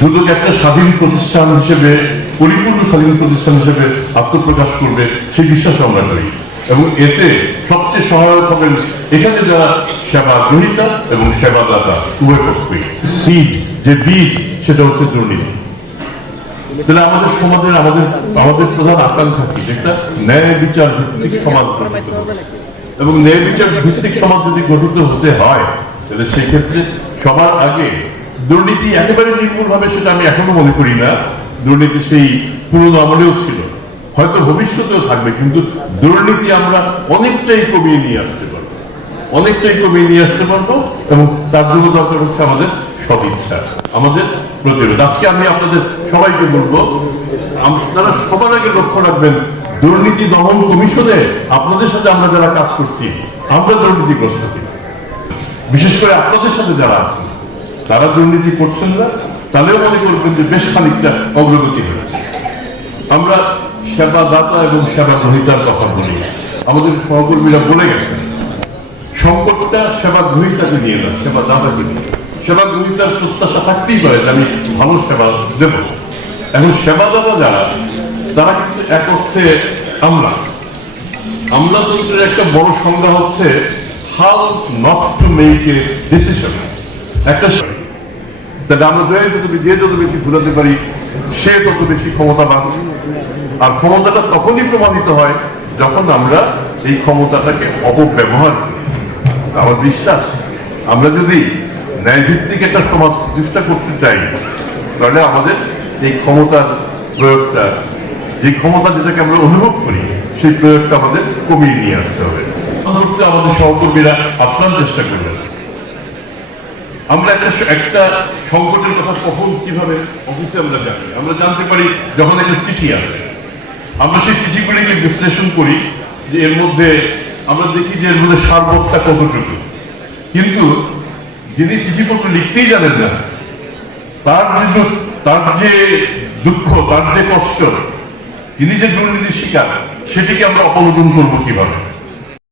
দুদক একটা স্বাধীন প্রতিষ্ঠান হিসেবে, পরিপূর্ণ স্বাধীন প্রতিষ্ঠান হিসেবে আত্মপ্রকাশ করবে, সেই বিশ্বাস আমরা করি এবং এতে সবচেয়ে সহায়ক হবেন এখানে যারা সেবা গ্রহীতা এবং সেবাদাতা, উভয় পক্ষই। বীজ, যে বীজ, সেটা হচ্ছে দুর্নীতি। তাহলে আমাদের সমাজের, আমাদের আমাদের প্রধান আকাঙ্ক্ষা কি? একটা ন্যায় বিচার ভিত্তিক সমাজ এবং ন্যায় বিচার ভিত্তিক সমাজ যদি গঠিত হতে হয়, তাহলে সেই ক্ষেত্রে সবার আগে দুর্নীতি একেবারে নির্মূল ভাবে সেটা আমি এখনও মনে করি না। দুর্নীতি সেই পুরনো আমলেও ছিল। হয়তো ভবিষ্যতেও থাকবে, কিন্তু দুর্নীতি আমরা অনেকটাই কমিয়ে নিয়ে আসতে পারব। অনেকটাই কমিয়ে নিয়ে আসতে পারব এবং তার জন্য দরকার হচ্ছে আমাদের সদিচ্ছা আমাদের প্রতিরোধ। আজকে আমি আপনাদের সবাইকে বলব, আপনারা সবার আগে লক্ষ্য রাখবেন, দুর্নীতি দমন কমিশনে আপনাদের সাথে আমরা যারা কাজ করছি, আমরা দুর্নীতিগ্রস্ত বিশেষ করে আপনাদের সাথে যারা আছেন তারা দুর্নীতি করছেন না, তাহলেও মনে করবেন যে বেশ খানিকটা অগ্রগতি হয়েছে। আমরা সেবাদাতা এবং সেবা গ্রহীতার কথা বলি। আমাদের সহকর্মীরা বলে গেছেন, সংকটটা সেবা গ্রহীতাকে নিয়ে না সেবা দাতাকে নিয়ে। সেবা গ্রহীতার প্রত্যাশা থাকতেই পারে যে আমি ভালো সেবা দেব। এখন সেবাদাতা যারা, তারা কিন্তু এক অর্থে আমলা। আমলাতন্ত্রের একটা বড় সংজ্ঞা হচ্ছে how not to make a decision একটা তাহলে যে যত বেশি ঘুরাতে পারি, সে বেশি আর ক্ষমতাটা তখনই প্রমাণিত হয় যখন আমরা এই ক্ষমতাটাকে অপব্যবহার আমার বিশ্বাস, আমরা যদি ন্যায়ভিত্তিক একটা সমাজ প্রতিষ্ঠা করতে চাই, তাহলে আমাদের এই ক্ষমতার প্রয়োগটা, যে ক্ষমতা যেটাকে আমরা অনুভব করি, সেই প্রয়োগটা আমাদের কমিয়ে নিয়ে আসতে হবে। আমাদের সহকর্মীরা আপনার চেষ্টা করবেন। আমরা একটা একটা সংকটের কথা কখন কীভাবে অফিসে আমরা জানি? আমরা জানতে পারি যখন একটা চিঠি আসে। আমরা সেই চিঠিগুলিকে বিশ্লেষণ করি যে এর মধ্যে আমরা দেখি যে এর মধ্যে সারবত্তা কতটুকু। কিন্তু যিনি চিঠিপত্র লিখতেই জানেন না, তার যে তার যে দুঃখ, তার যে কষ্ট, তিনি যে দুর্নীতির শিকার, সেটিকে আমরা অবলোকন করব কীভাবে?